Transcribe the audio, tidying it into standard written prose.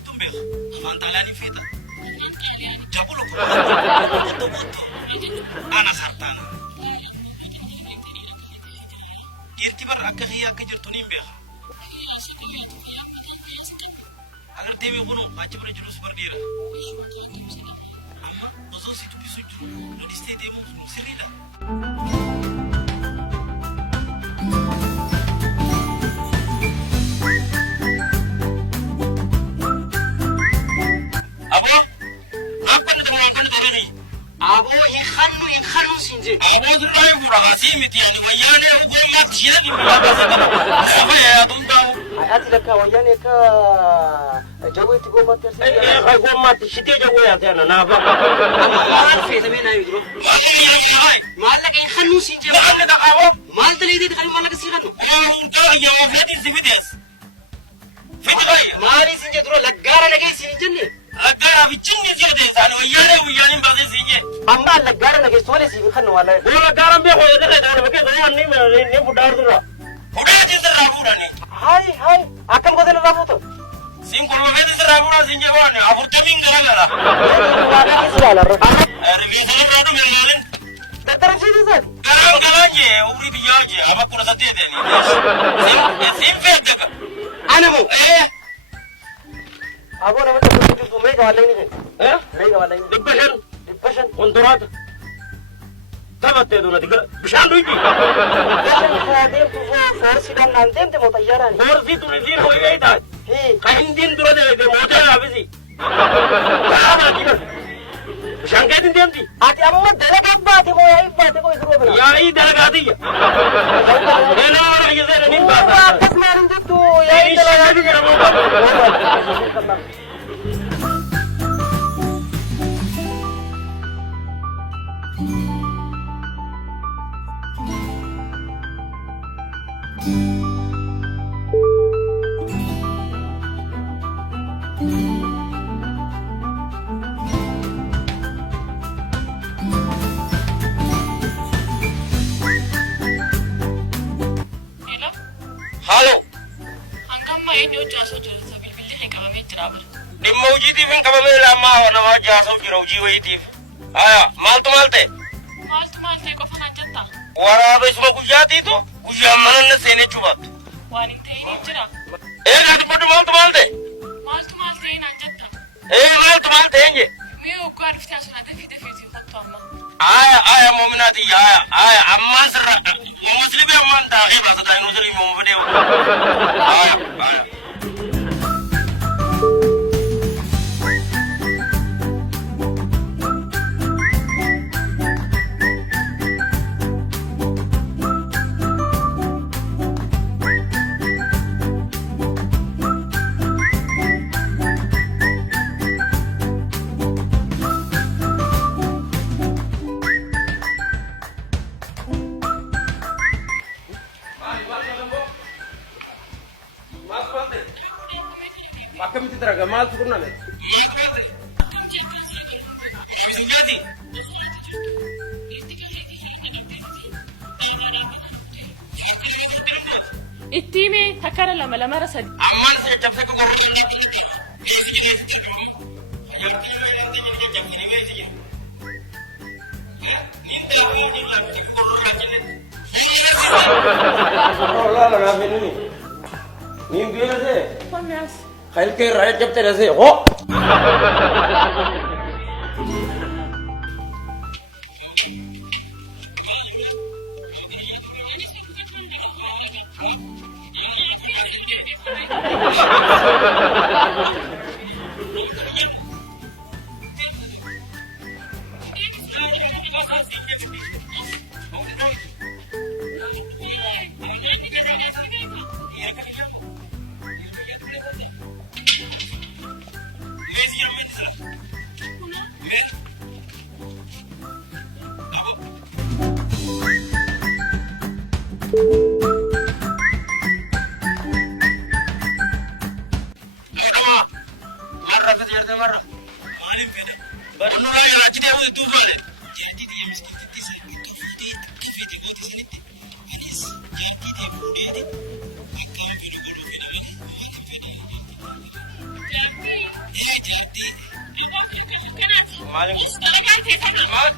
feetuun beeka. Afaan xaaliyaanii feeta. Jabulu kun botto. Ana sartaana. Dhiirti bara akka xiyyaa akka jirtu niin beeka. Agar deemee kunu achi bira jirus bardiira. Amma osoo si dubbisu jiru lolistee deemuun sirriidha. Abo ikhanu sinje. Abo zuraayi furaga simiti yani wayane ugo matiyya gibi ya safa ya dunda. Ati laka wayane ka jago iti go mat terse. Ay go mat shite jago ya tana na fa. Mal fe tame na yidro. Mal laka ikhanu sinje. Mal laka abo. Mal dalidi khali mal laka siganu. Da ya wafati sifides. Fitay. Mari sinje dro lagara lagay sinje. Agara bichinni ziyade sani wayane baze sinje. Amma lagara lagay sole si khanu wala. Bola garam be ko yede da bake da ni budar dura. Budar ji sirra budani. Hai akam ko dena rabuto. Sin ko be sirra budani sinje wani afurta min garala. Wala kisala ro. Revision radu melalen. Dadar sinje sa. Garam galanje ubri biyaje abakura satete ni. Sin fedda. Anamo. Abo na mata kutu mega wala ni. Mega wala ni. Dibashan. Kontorat. Tabatte dona diga bishan duiti. Dibashan khadem tu forsi dan nandem te mutayaran. Forsi tu ni ho gei ta. Kahin din dura de mota abisi. Kama diga. Bishan ke din dem di. Ati amma dalagat baate mo yai baate ko isro bana. Yai dalagati ya. Ena ora ye zere nin ba. Atas marin tu yai dalagati kira mo. Halo. Angkama ini jaso jaso sabil bildi hai kama me travel. Dimmo ujiti fin kama me lama wana ma jaso jiro uji witi. Aya, malte. Malte ko fana jatta. Wara be suma kujati tu. Kuja manan na sene chubat. Wani te ini jira. Na tu malte. Malte ina jatta. Malte enje. Me o ko arfta sona defi khotto amma. Aya mu'minati aya amma sirra muslimi amma ta ba sa ta nuzuri mu video. Aya. Makam itu teraga mal tukurna me. Bisingati. Ittime takara lama rasad. Amman saya capse ko gorro ni. La ni. Nin biar se. Panas. Khail ke rakyat jab tere se ho. Tapi Maalin Talagang feesame. maal?